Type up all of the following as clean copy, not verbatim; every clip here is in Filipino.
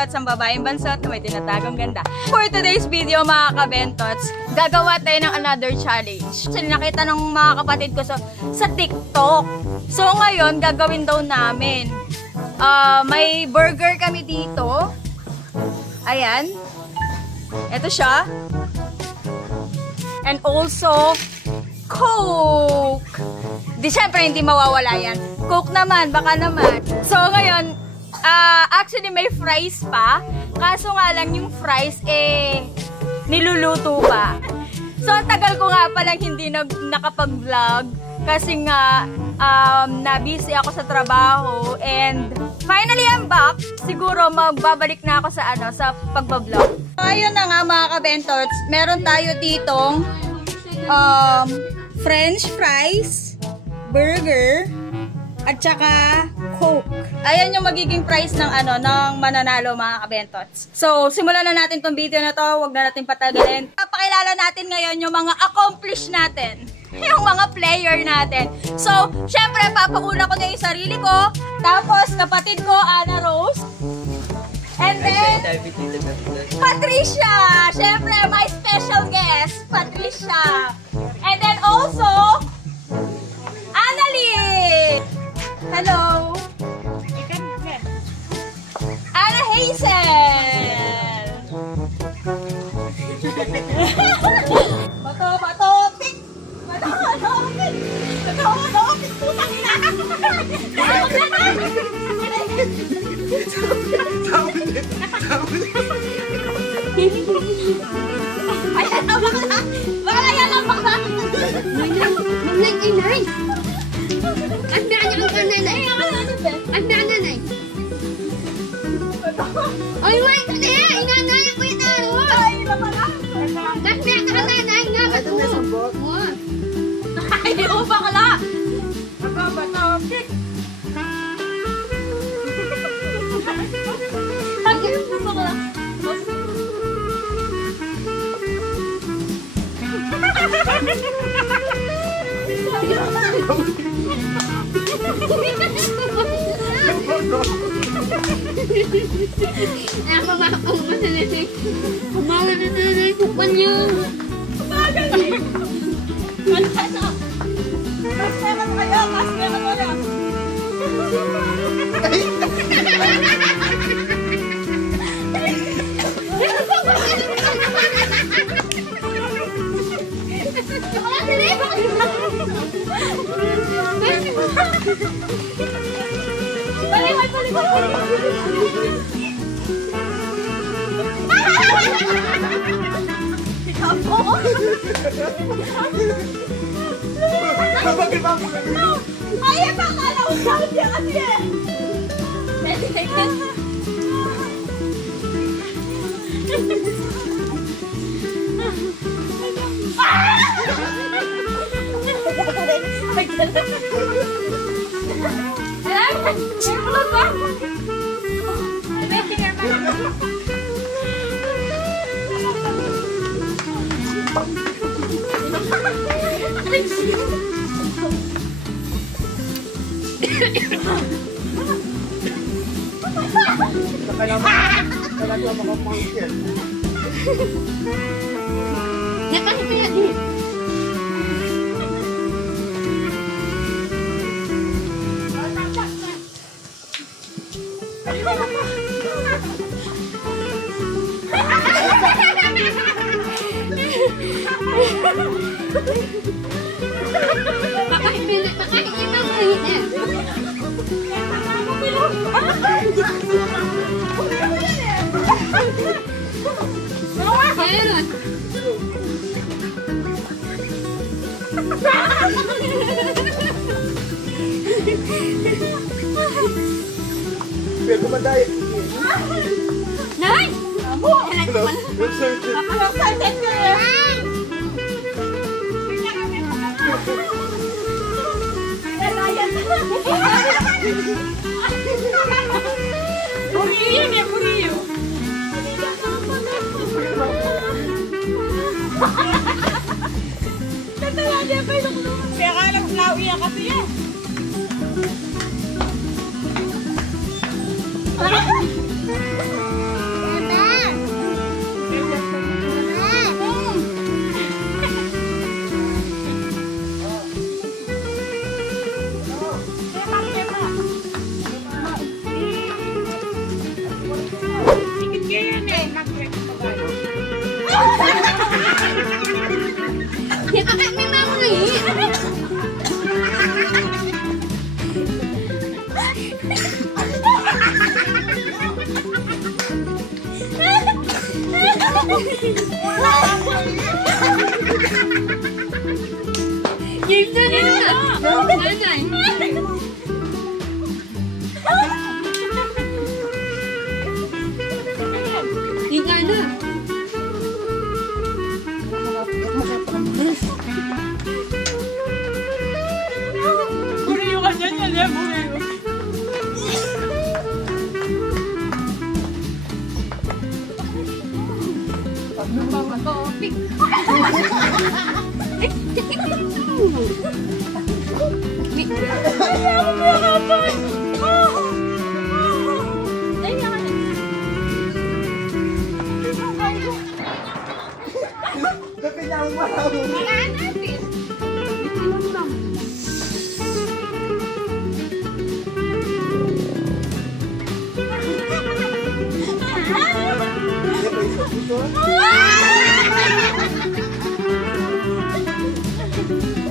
at sa babaeng bansot na may tinatagong ganda. For today's video mga kabentots, gagawa tayo ng another challenge. So, nakita ng mga kapatid ko sa TikTok. So ngayon, gagawin daw namin. May burger kami dito. Ayan. Ito siya. And also, Coke. Siyempre, hindi mawawala yan. Coke naman, baka naman. So, ngayon, actually may fries pa. Kaso nga lang yung fries, niluluto pa. So, ang tagal ko nga palang hindi nakapag-vlog. Kasi nga, na-busy ako sa trabaho. And, finally, I'm back. Siguro, magbabalik na ako sa pagbablog. So, ayun na nga mga kabentots. Meron tayo ditong French fries, burger, at saka Coke. Ayan yung magiging price ng ng mananalo mga kabentots. So, simulan na natin tong video na to. Huwag na natin patagalin. Papakilala natin ngayon yung mga accomplished natin. Yung mga player natin. So, syempre, papauna ko na yung sarili ko. Tapos, kapatid ko, Ana Rose. And then, Patricia! Syempre, my special guest, Patricia. And then also, Annalie! Hello! Anna Hazel! Bato, pik! Bato, pik! Putang ina! Ayan na, bakla yan ang bakla! Nanay! At meron niya ang nanay! At meron nanay! Ay, wait! Inanay ko yung naroon! Ay, na pala! At meron ka nanay nga! Bato! Ay, di mo bakla! Bato, pik! Ay, bakala ko sa akin kasi Talaga makapangkit. Nakakipiyad din. Pero madaya. Nay! Amo! Napaka-excited ko yan! Puriyo niya, puriyo! Tatawa niya pa yung lumas. Kaya ka lang flawi yan kasi yan. Gabi na ang marami.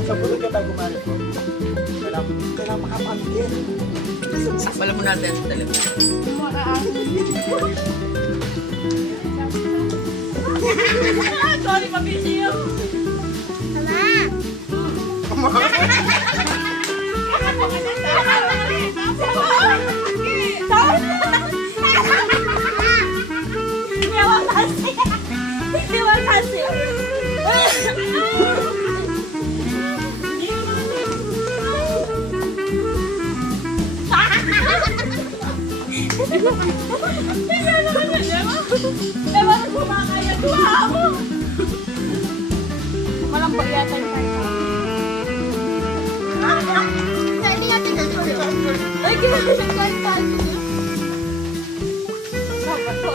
Sa pulo ka tayo gumalik ko. Kailangan makapamigil. Sakpalan mo natin sa talaga. Sorry, mabisi yun. Malambot yata yung tayo. Hindi natin gagawin. Ay, ginagawa tayo tayo. Saka to.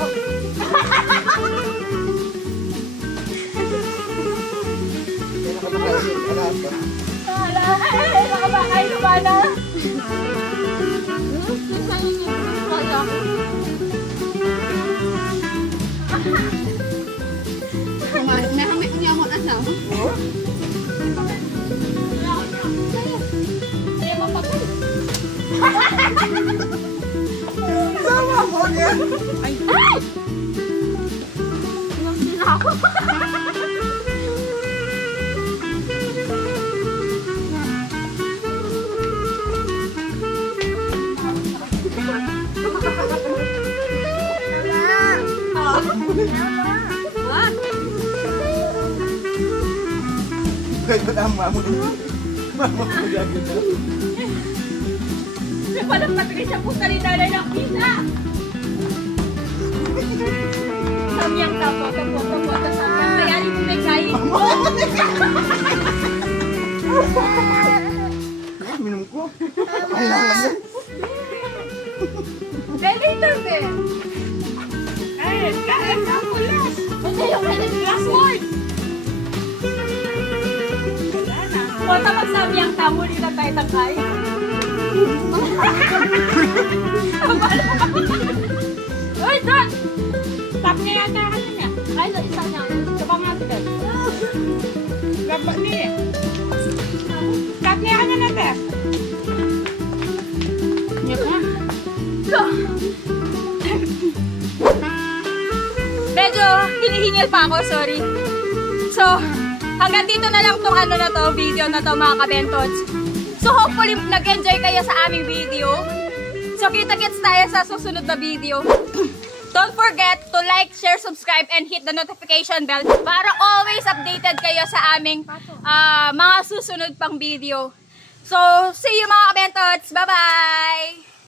Nakabakay na ba na? Nahamit niya ako na sa Sama mo yan! Ay! Nasa ako. Kaya na ang mamo. Mamo ko lagi na. May palang patigay siya po sa rinalay ng kita. Samyang tapo, tapo, samyang. Mayari mo may kain. Minum ko. Kailangan yan. Later, Ben. Ay, kain na ako lang. Ito yung last word. Punta magsabi ang tamo nila tayo tangkay. Uy, Don! Tap niya yata ka niya. Ay, isa niya. Sabang natin guys. Gaba niya. Tap niya ka niya natin. Niya ka. Medyo hinihingil pa ako, sorry. So, hanggang dito na lang tong ano na to, video na to mga kabentots. So hopefully nag-enjoy kayo sa aming video. So kita-kits tayo sa susunod na video. Don't forget to like, share, subscribe, and hit the notification bell para always updated kayo sa aming mga susunod pang video. So see you mga kabentots! Bye-bye!